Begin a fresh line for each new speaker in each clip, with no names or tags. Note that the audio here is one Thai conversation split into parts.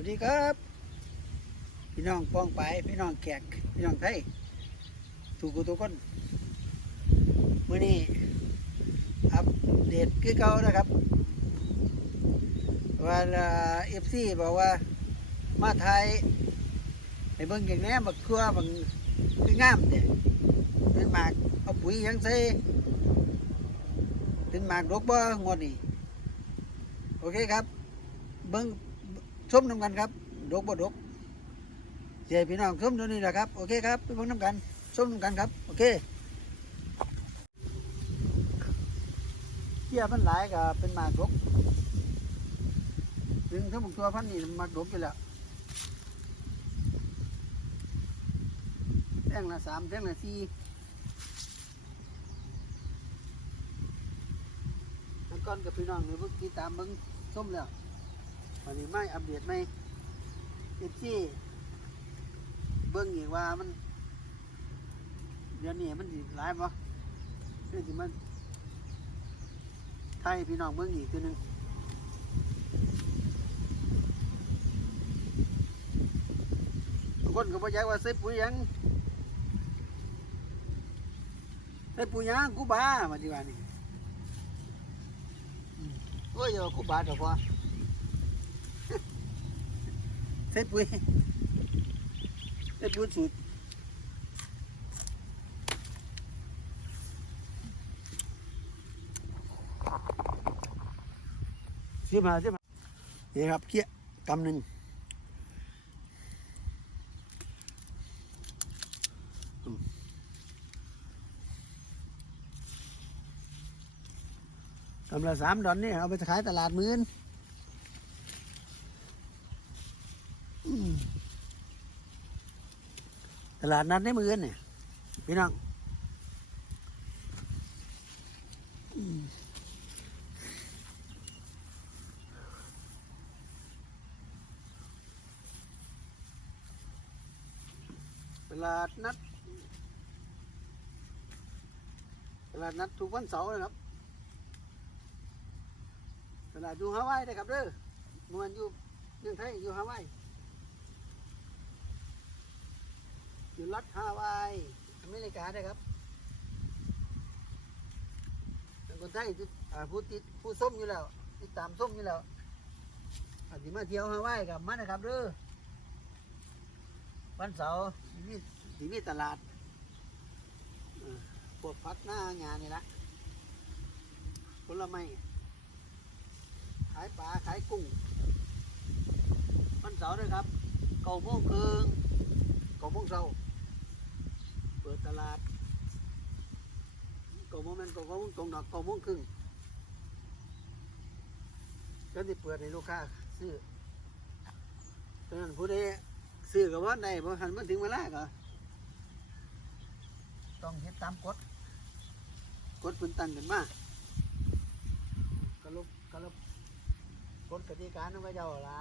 วัสดีครับ พี่น้องป้องไปพี่น้องแขกพี่น้องไทยทุกทุกคนมื่อนี้อัปเดตคือเก่านะครับว่าเอฟซีบอกว่ามาไทยไปเบิ่งอย่างนี้บักทั่วบังคืองามเนี่ยเป็นหมากเอาปุ๋ยยังใส่เป็นหมากดกบ่งวดนี้โอเคครับ เบิ่ง ชมน้ำกันครับดกบ่ดกเดี๋ยวพี่น้องชมดูนี่แหละครับโอเคครับไปเบิ่งน้ำกันชมน้ำกันครับโอเคเทียมันหลายก็เป็นหมากดกถึงทั้งหมดตัวพันนี่หมากดกอยู่แล้วแท่งละสามแท่งละสี่แล้วก่อนกับพี่น้องในพวกที่ตามเบิ่งชมแล้ว วันนี้ไม่อัปเดตไหมเอฟซีเบิ้งอีกว่ามัน เดือนนี้มันสิหลายปะเรื่องที่มันไทยพี่น้องเบิ้งอีกตัวหนึ่งคนก็บอกว่าใส่ปุ๋ยยังใส่ปุ๋ยยังกูบ้ามาดีกว่านี่โอ้ยอย่าว่ากูบาเถอะพอ ใส่ปุ๋ยใส่ปุ๋ยสูตรสิบห้าสิบห้านี่ครับเกี้ยกำหนึ่งกำละสามดอนนี่เอาไปขายตลาดหมื่น อืมต ลาดนัดในมือเนี่ยพี่น้องตลาดนัดตลาดนัดทุกวันเสาร์นะครับตลาดอยู่ฮาวายนะครับเด้อมวนอยู่เมืองไทยอยู่ฮาวาย อยู่รัฐฮาวายอเมริกาได้ครับคนไทยผู้ติดผู้ส้มอยู่แล้วติดตามส้มอยู่แล้วอาจจะมาเที่ยวฮาวายกับมานะครับเด้อวันเสาร์สิมีสิมีตลาดเอ่อพวกพักหน้างานนี่ละผลไม้ขายปลาขายกุ้งวันเสาร์ด้วยครับเก้าโมงครึ่งเก้าโมงเช้า ปิดตลาดก้าโมงมันเก้าโมงตรงดอกก้าโมงครึ่งก็จะเปิดให้ลูกค้าซื้อตอนนั้นผู้ใดซื้อกับว่าได้บ่หันมาถึงเวลาก็ต้องเฮ็ดตามกฎกฎเป็นตั้งกันมากระลุกกระลุกกฎกติกานั่นก็เจ้าละ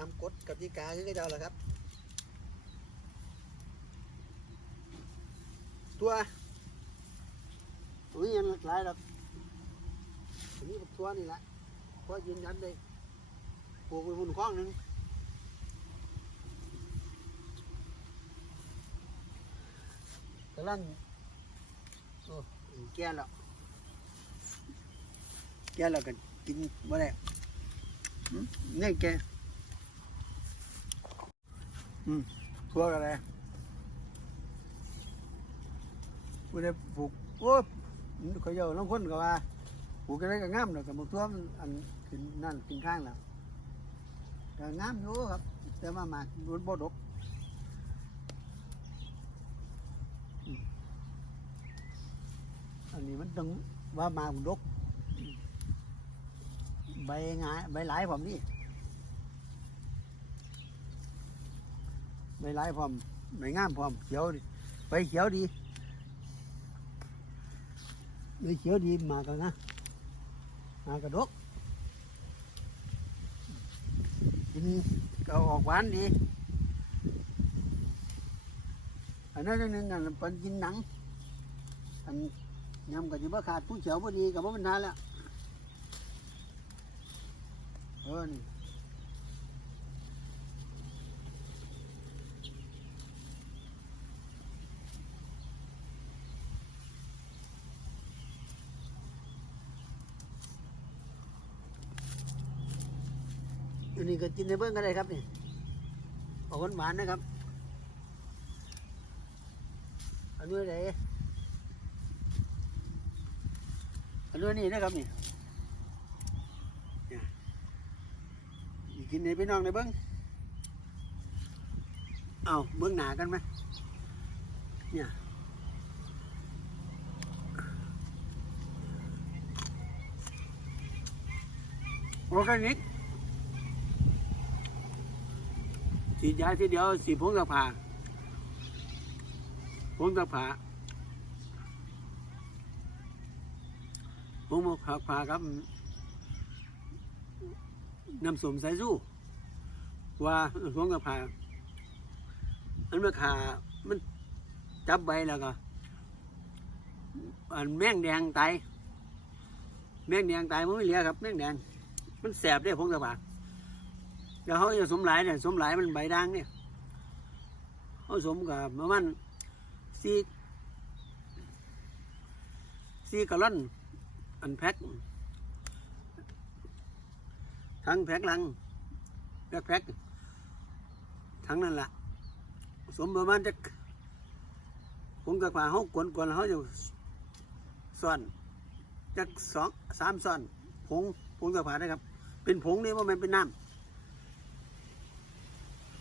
ตามกฎกติกาคือเขาเจ้าแหละครับ ตัวตัวนี้ยังหลายดอกตัวนี้เป็นตัวนี่แหละเพราะยืนยันได้ปลูกไปหุ่นคล้องหนึ่งกำลังโอ้แก่แล้วแก่แล้วก็กินบ่ได้หึนี่แก อืมตัวกันเลยกูได้ปลูกโอ้เขาเยอะน้องคนก็ว่าปลูกกันได้ก็งามเลยกับมันทั่วมันอันขึ้นนั่นขึ้นข้างแล้วก็งามอยู่ครับ แต่ว่าหมากมันบ่ดกอันนี้มันต้องว่ามากมันดกใบงายใบหลายผมนี่ ใบลายพร้อมใบงามพร้อมเขียวดิใบเขียวดีใบเขียวดีมากันนะมากระดกกินก็ออกหวานดีอันนั้นอันหนึงอันนั้นเป็นกินหนังอันยำกับจิบขาดผู้เขียวพอดีกับว่ามันนานแล้วเออนี่ อันนี้ก็กินในเบื้องก็ได้ครับนี่ออกหวานๆนะครับอันนี้ไหนอันนี้นี่นะครับนี่นี่กินในพี่น้องในเบิ้งเอาเบิ้งหนากันไหมเนี่ยโอเคนิด ฉีดยาทีเดียวสีพงกระพาผมจะผาผมมาผ่าผาครับน้ำสมสายสู้ว่าผมจะผาอันมาขามันจับใบแล้วก็อันแมงแดงตายแมงแดงตายมันไม่เหลือครับแมงแดงมันแสบได้ผมจะผา แล้วเขาจะสมหลายเนี่ยสมหลายมันใบด่างเนี่ยเขาสมกับประมาณซีซีกะล่อนอันแพ็คทั้งแพ็คลังแพ็คแพ็คทั้งนั้นละสมประมาณจะผมกับว่าเขากวนกวนเขาจะซ่อนจะสองสามซ่อนผงผงกับผ่าได้ครับ เป็นผงนี่ว่ามันเป็นน้ำ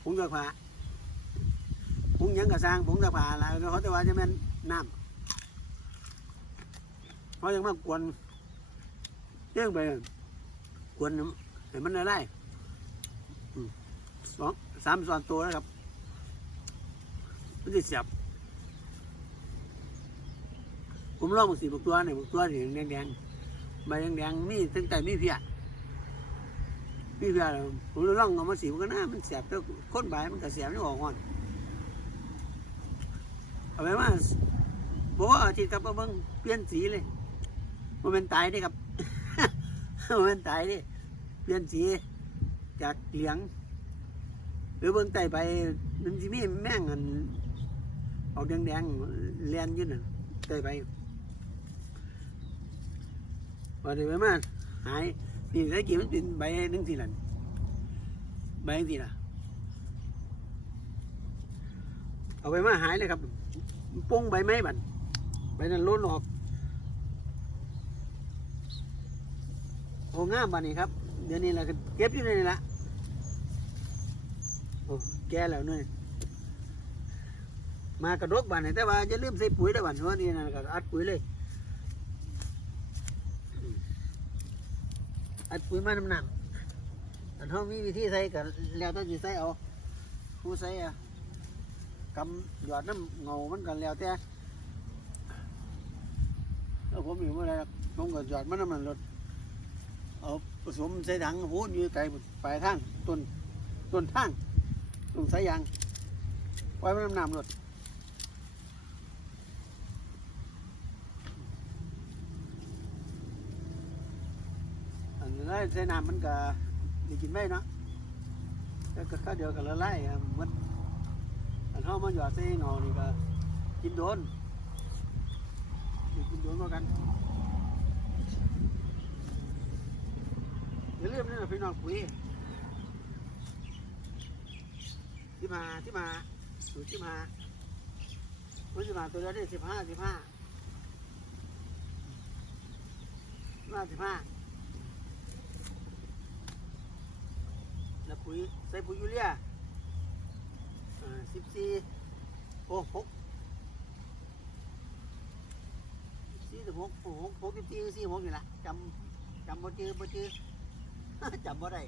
ผงกับผ่าผงยังกระสร้างผงตะผาอะไรก็เขาแต่ว่าจะเป็นน้ำเขายังมากวนเรื่องไปกวนให้มันละลายอืมสองสามส่วนตัวนะครับมันจะเสียบผมลองบางสีบางตัวเนี่ยบางตัวสีแดงๆใบแดงๆมีตั้งแต่มีเพีย มีเพียผมลองเอามาสีมันก็น่ามันเสียบแต่คนใบมันก็เสียบนี่ออกก่อนเอาไปว่าบอกว่าอาทิตย์กับเบิ้งเปลี่ยนสีเลยมันเป็นตายเด้ครับมันเป็นตายเด้เปลี่ยนสีจากเหลือง หรือเบิ้งไตไปมันจะมีแม่งอันออกแดงๆเลียนยืนน่ะไตไปพอดี๋ยวไปมาหาย นี่ได้กี่มันเป็นใบหนึ่งทีละใบหนึ่งทีละเอาไปมาหายเลยครับป้งใบไม้บันใบนั้นล้นออกโอ้งามบันนี้ครับ เดี๋ยวนี้แหละเก็บอยู่ในนี่ละโอ้แก่แล้วเนี่ยมากระดกบันนี้แต่ว่าจะลืมใส่ปุ๋ยได้บันเพราะนี่นะก็อัดปุ๋ยเลย อัดปุ๋ยมาน้ำหนักอันเขามีวิธีใส่กันแล้วต้องจะใส่เอาผู้ใส่อะกำหยอดน้ำเงามันกันแล้วแต่แล้วผมอยู่เมื่อไรครับผมก็หยอดมันน้ำมันรถเอาผสมใส่ถังหูอยู่ไกลปลายทางต้นต้นทางต้นสายยางไว้มันน้ำน้ำรถอันนั้น ใส่น้ำมันก็ได้กินไม่เนาะแต่ก็ข้าวเดียวกันละลายอะหมดอันเฮามาหยอดใส่เงานี่ก็กินโดนนี่กินโดนเหมือนกันอย่าลืมนะพี่น้องปุ๋ยที่มาที่มาสูตรที่มาปุ๋ยที่มาตัวเดียวได้สิบห้าสิบห้าห้าสิบห้า แล้วปุ๋ยใส่ปุ๋ยยูเรียสิบสี่โอ้หกสี่สิบหกโอ้หกหกสิบสี่สี่หกนี่ละจำจำบ่จือบ่จือจำบ่ได้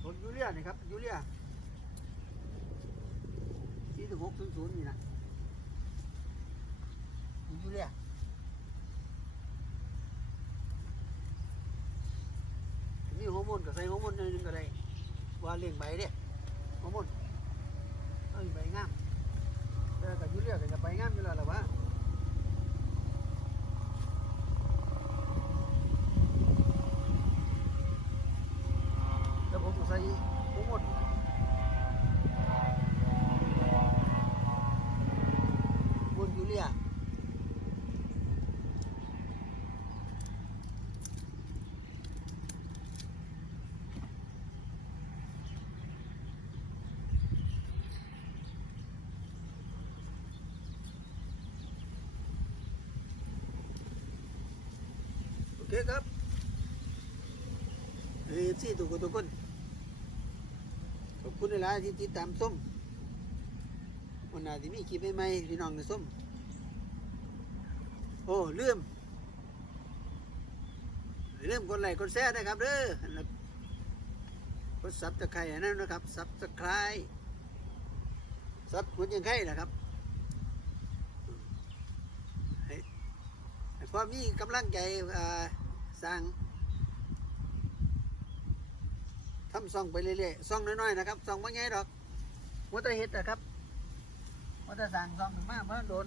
ผลยูเรียนี่ครับยูเรียสี่สิบหกศูนย์ศูนย์นี่นะยูเรีย มีฮอร์โมนก็ใส่ฮอร์โมนหนึงก็ได้ว่าเลี้ยงใบเด้ฮอร์โมนเอ้ยใบงาม โอเคครับเฮ้ยซี่ทุกคนทุกคน ขอบคุณหลายที่ติดตามส้มวันหน้าที่มีคลิปใหม่ๆพี่น้องในส้ม โอ้ลืมลืมกดไลค์กดแชร์นะครับเด้อกดซับตะไคร้นนั้นนะครับซับตะไคร้ซับหัวยังไข่นะครับให้พอมีกำลังใจอ่า สร้างทำซ่องไปเรื่อยๆซ่องน้อยๆนะครับซ่องไม่ง่ายหรอกมัวแต่เห็ดนะครับมัวแต่สั่งซ่องมากเพราะโดน